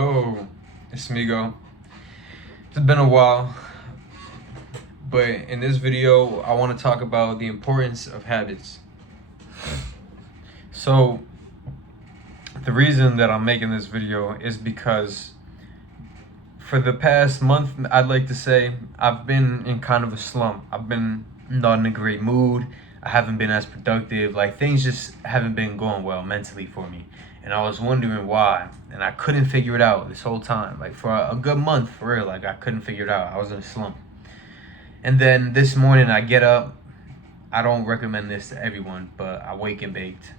Oh, it's Migo. It's been a while, but in this video, I want to talk about the importance of habits. So, the reason that I'm making this video is because for the past month, I'd like to say, I've been in kind of a slump. I've been not in a great mood. I haven't been as productive. Like, things just haven't been going well mentally for me. And I was wondering why. And I couldn't figure it out this whole time. Like, for a good month, for real. Like, I couldn't figure it out. I was in a slump. And then this morning, I get up. I don't recommend this to everyone, but I wake and baked.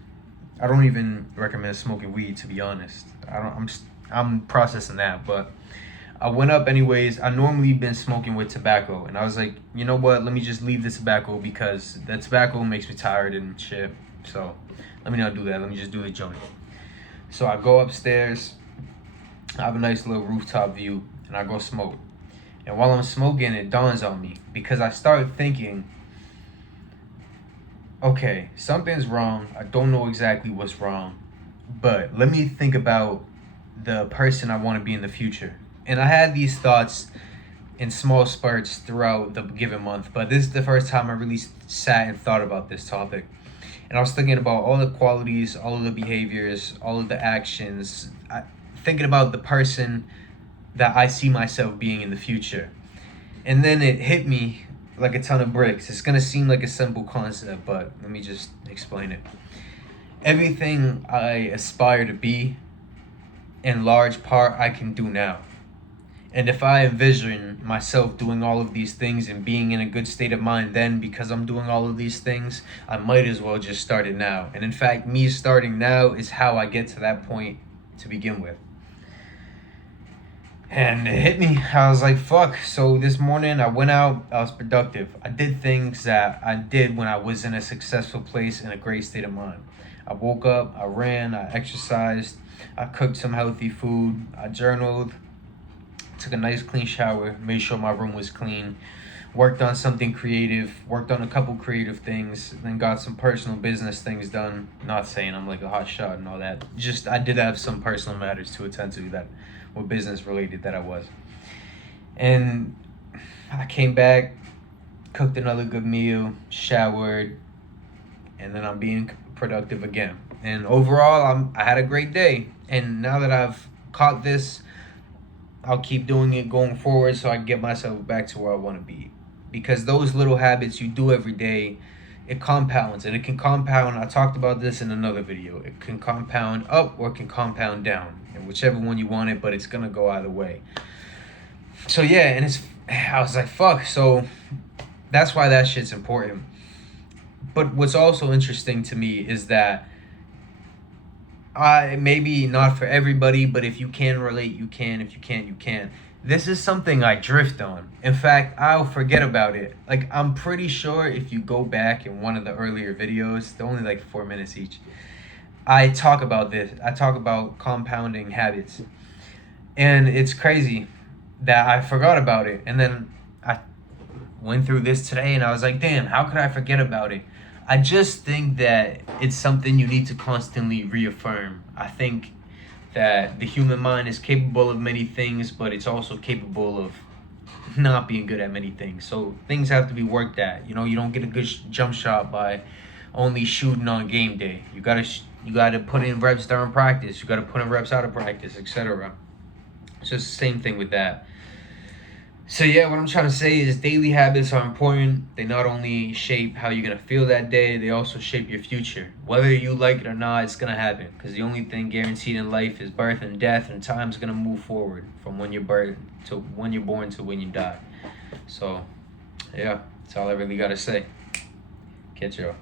I don't even recommend smoking weed, to be honest. I'm processing that, but I went up anyways. I normally been smoking with tobacco, and I was like, you know what? Let me just leave the tobacco because the tobacco makes me tired and shit. So let me not do that. Let me just do the joint. So I go upstairs. I have a nice little rooftop view, and I go smoke. And while I'm smoking, it dawns on me because I start thinking, okay, something's wrong. I don't know exactly what's wrong, but let me think about the person I want to be in the future. And I had these thoughts in small spurts throughout the given month, but this is the first time I really sat and thought about this topic. And I was thinking about all the qualities, all of the behaviors, all of the actions, thinking about the person that I see myself being in the future. And then it hit me like a ton of bricks. It's gonna seem like a simple concept, but let me just explain it. Everything I aspire to be, in large part, I can do now. And if I envision myself doing all of these things and being in a good state of mind then because I'm doing all of these things, I might as well just start it now. And in fact, me starting now is how I get to that point to begin with. And it hit me. I was like, fuck. So this morning I went out, I was productive. I did things that I did when I was in a successful place in a great state of mind. I woke up, I ran, I exercised, I cooked some healthy food, I journaled, took a nice clean shower, made sure my room was clean, worked on something creative, worked on a couple creative things, then got some personal business things done. Not saying I'm like a hot shot and all that. Just I did have some personal matters to attend to that were business related that I was. And I came back, cooked another good meal, showered, and then I'm being productive again. And overall, I had a great day. And now that I've caught this, I'll keep doing it going forward so I can get myself back to where I want to be. Because those little habits you do every day, it compounds, and it can compound. I talked about this in another video. It can compound up or it can compound down, and whichever one you want it, but it's gonna go either way. So yeah, and I was like, fuck. So that's why that shit's important. But what's also interesting to me is that maybe not for everybody, but if you can relate, you can. If you can't, you can. This is something I drift on. In fact, I'll forget about it. Like, I'm pretty sure if you go back in one of the earlier videos, they're only like 4 minutes each, I talk about this. I talk about compounding habits. And it's crazy that I forgot about it. And then I went through this today and I was like, damn, how could I forget about it? I just think that it's something you need to constantly reaffirm. I think that the human mind is capable of many things, but it's also capable of not being good at many things. So things have to be worked at. You know, you don't get a good jump shot by only shooting on game day. You gotta put in reps during practice. You gotta put in reps out of practice, etc. It's just the same thing with that. So yeah, what I'm trying to say is daily habits are important. They not only shape how you're going to feel that day, they also shape your future. Whether you like it or not, it's going to happen. Because the only thing guaranteed in life is birth and death, and time's going to move forward from when you're born to when you die. So yeah, that's all I really got to say. Catch y'all.